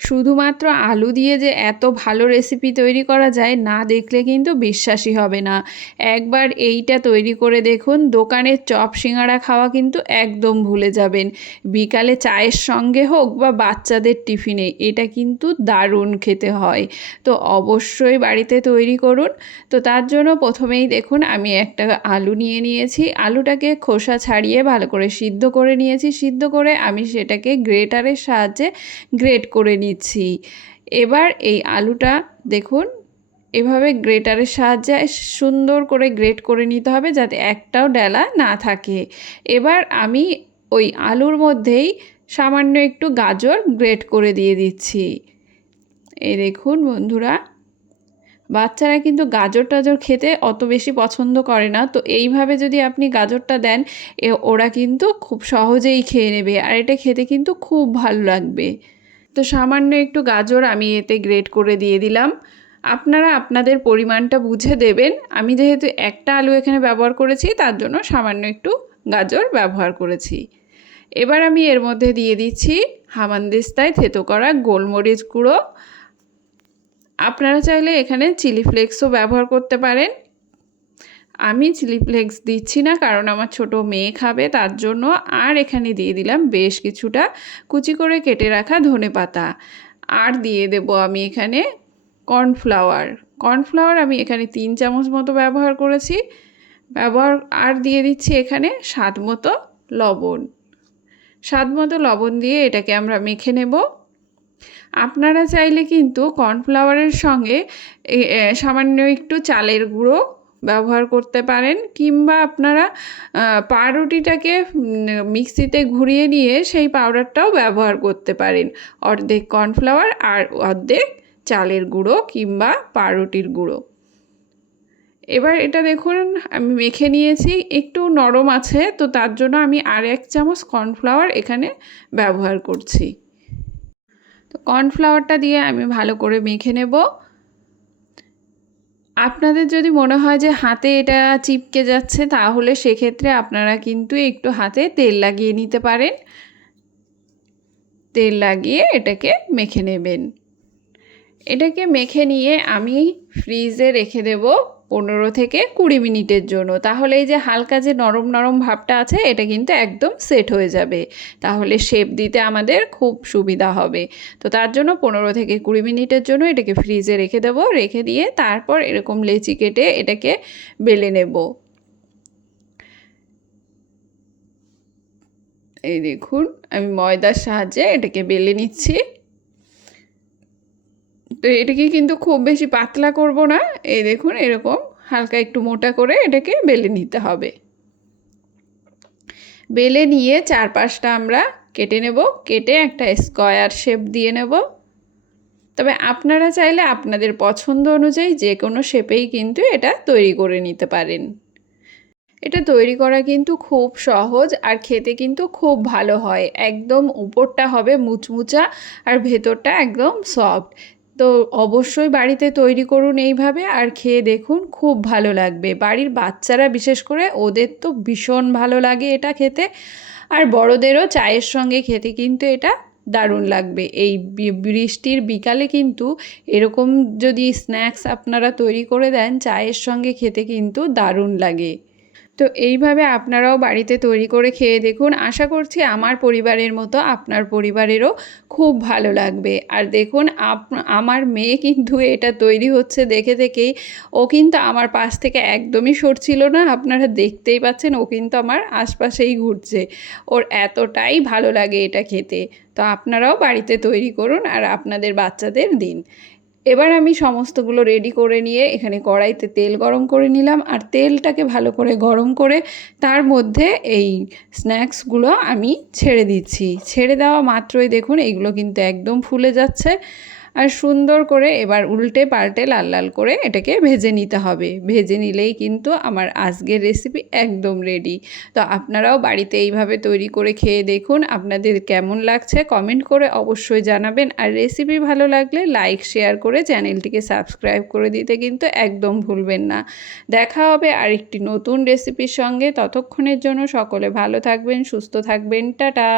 শুধুমাত্র আলু দিয়ে যে এত ভালো রেসিপি তৈরি করা যায় না দেখলে কিন্তু বিশ্বাসই হবে না। একবার এইটা তৈরি করে দেখুন, দোকানের চপ সিঙ্গারা খাওয়া কিন্তু একদম ভুলে যাবেন। বিকালে চায়ের সঙ্গে হোক বা বাচ্চাদের টিফিনে এটা কিন্তু দারুণ খেতে হয়। তো অবশ্যই বাড়িতে তৈরি করুন। তো তার জন্য প্রথমেই দেখুন আমি একটা আলু নিয়ে নিয়েছি। আলুটাকে খোসা ছাড়িয়ে ভালো করে সিদ্ধ করে নিয়েছি। সিদ্ধ করে আমি সেটাকে গ্রেটারের সাহায্যে গ্রেট করে নিচ্ছি। এবার এই আলুটা দেখুন এভাবে গ্রেটারের সাহায্যে সুন্দর করে গ্রেট করে নিতে হবে যাতে একটাও ডেলা না থাকে। এবার আমি ওই আলুর মধ্যেই সামান্য একটু গাজর গ্রেট করে দিয়ে দিচ্ছি। এই দেখুন বন্ধুরা, বাচ্চারা কিন্তু গাজর টাজর খেতে অত বেশি পছন্দ করে না, তো এইভাবে যদি আপনি গাজরটা দেন ওরা কিন্তু খুব সহজেই খেয়ে নেবে আর এটা খেতে কিন্তু খুব ভালো লাগবে। তো সামান্য একটু গাজর আমি এতে গ্রেট করে দিয়ে দিলাম। আপনারা আপনাদের পরিমাণটা বুঝে দেবেন। আমি যেহেতু একটা আলু এখানে ব্যবহার করেছি তার জন্য সামান্য একটু গাজর ব্যবহার করেছি। এবার আমি এর মধ্যে দিয়ে দিচ্ছি হামানদিস্তায় থেতো করা গোলমরিচ গুঁড়ো। আপনারা চাইলে এখানে চিলি ফ্লেক্সও ব্যবহার করতে পারেন। আমি চিলি ফ্লেক্স দিচ্ছি না কারণ আমার ছোট মেয়ে খাবে তার জন্য। আর এখানে দিয়ে দিলাম বেশ কিছুটা কুচি করে কেটে রাখা ধনেপাতা। আর দিয়ে দেব আমি এখানে কর্নফ্লাওয়ার আমি এখানে 3 চামচ মতো ব্যবহার করেছি। আর দিয়ে দিচ্ছি এখানে স্বাদ মতো লবণ দিয়ে এটাকে আমরা মেখে নেব। আপনারা চাইলে কিন্তু কর্নফ্লাওয়ারের সঙ্গে সামান্য একটু চালের গুঁড়ো ব্যবহার করতে পারেন, কিংবা আপনারা পাউরুটিটাকে মিক্সিতে ঘুরিয়ে নিয়ে সেই পাউডারটাও ব্যবহার করতে পারেন। অর্ধেক কর্নফ্লাওয়ার আর অর্ধেক চালের গুঁড়ো কিংবা পাউরুটির গুঁড়ো। এবার এটা দেখুন আমি মেখে নিয়েছি, একটু নরম আছে তো তার জন্য আমি আর 1 চামচ কর্নফ্লাওয়ার এখানে ব্যবহার করছি। তো কর্নফ্লাওয়ারটা দিয়ে আমি ভালো করে মেখে নেব। আপনাদের যদি মনে হয় যে হাতে এটা চিপকে যাচ্ছে তাহলে সেক্ষেত্রে আপনারা কিন্তু একটু হাতে তেল লাগিয়ে নিতে পারেন। তেল লাগিয়ে এটাকে মেখে নেবেন। এটাকে মেখে নিয়ে আমি ফ্রিজে রেখে দেব 15 থেকে 20 মিনিটের জন্য। তাহলে এই যে হালকা যে নরম নরম ভাবটা আছে এটা কিন্তু একদম সেট হয়ে যাবে। তাহলে শেপ দিতে আমাদের খুব সুবিধা হবে। তো তার জন্য 15 থেকে 20 মিনিটের জন্য এটাকে ফ্রিজে রেখে দেব। রেখে দিয়ে তারপর এরকম লেচি কেটে এটাকে বেলে নেব। এই দেখুন আমি ময়দার সাহায্যে এটাকে বেলে নিচ্ছি। তো এটাকে কিন্তু খুব বেশি পাতলা করব না। এই দেখুন এরকম হালকা একটু মোটা করে এটাকে বেলে নিতে হবে। বেলে নিয়ে চারপাশটা আমরা কেটে নেব। কেটে একটা স্কোয়ার শেপ দিয়ে নেব। তবে আপনারা চাইলে আপনাদের পছন্দ অনুযায়ী যে কোনো শেপেই কিন্তু এটা তৈরি করে নিতে পারেন। এটা তৈরি করা কিন্তু খুব সহজ আর খেতে কিন্তু খুব ভালো হয়। একদম উপরটা হবে মুচমুচা আর ভেতরটা একদম সফট। তো অবশ্যই বাড়িতে তৈরি করুন এইভাবে আর খেয়ে দেখুন খুব ভালো লাগবে। বাড়ির বাচ্চারা বিশেষ করে ওদের তো ভীষণ ভালো লাগে এটা খেতে, আর বড়দেরও চায়ের সঙ্গে খেতে কিন্তু এটা দারুণ লাগবে। এই বৃষ্টির বিকালে কিন্তু এরকম যদি স্ন্যাক্স আপনারা তৈরি করে দেন চায়ের সঙ্গে খেতে কিন্তু দারুণ লাগে। তো এইভাবে আপনারাও বাড়িতে তৈরি করে খেয়ে দেখুন। আশা করছি আমার পরিবারের মতো আপনার পরিবারেরও খুব ভালো লাগবে। আর দেখুন আমার মেয়ে কিন্তু এটা তৈরি হচ্ছে দেখে দেখেই ও কিন্তু আমার পাশ থেকে একদমই সরছিল না। আপনারা দেখতেই পাচ্ছেন ও কিন্তু আমার আশপাশেই ঘুরছে। ওর এতটাই ভালো লাগে এটা খেতে। তো আপনারাও বাড়িতে তৈরি করুন আর আপনাদের বাচ্চাদের দিন। এবার আমি সমস্তগুলো রেডি করে নিয়ে এখানে কড়াইতে তেল গরম করে নিলাম। আর তেলটাকে ভালো করে গরম করে তার মধ্যে এই স্ন্যাক্সগুলো আমি ছেড়ে দিচ্ছি। ছেড়ে দেওয়া মাত্রই দেখুন এইগুলো কিন্তু একদম ফুলে যাচ্ছে। আর সুন্দর করে এবার উল্টে পাল্টে লাল লাল করে এটাকে ভেজে নিতে হবে। ভেজে নিলেই কিন্তু আমার আজকের রেসিপি একদম রেডি। তো আপনারাও বাড়িতে এইভাবে তৈরি করে খেয়ে দেখুন। আপনাদের কেমন লাগছে কমেন্ট করে অবশ্যই জানাবেন। আর রেসিপি ভালো লাগলে লাইক শেয়ার করে চ্যানেলটিকে সাবস্ক্রাইব করে দিতে কিন্তু একদম ভুলবেন না। দেখা হবে আরেকটি নতুন রেসিপির সঙ্গে। ততক্ষণের জন্য সকলে ভালো থাকবেন, সুস্থ থাকবেন। টাটা।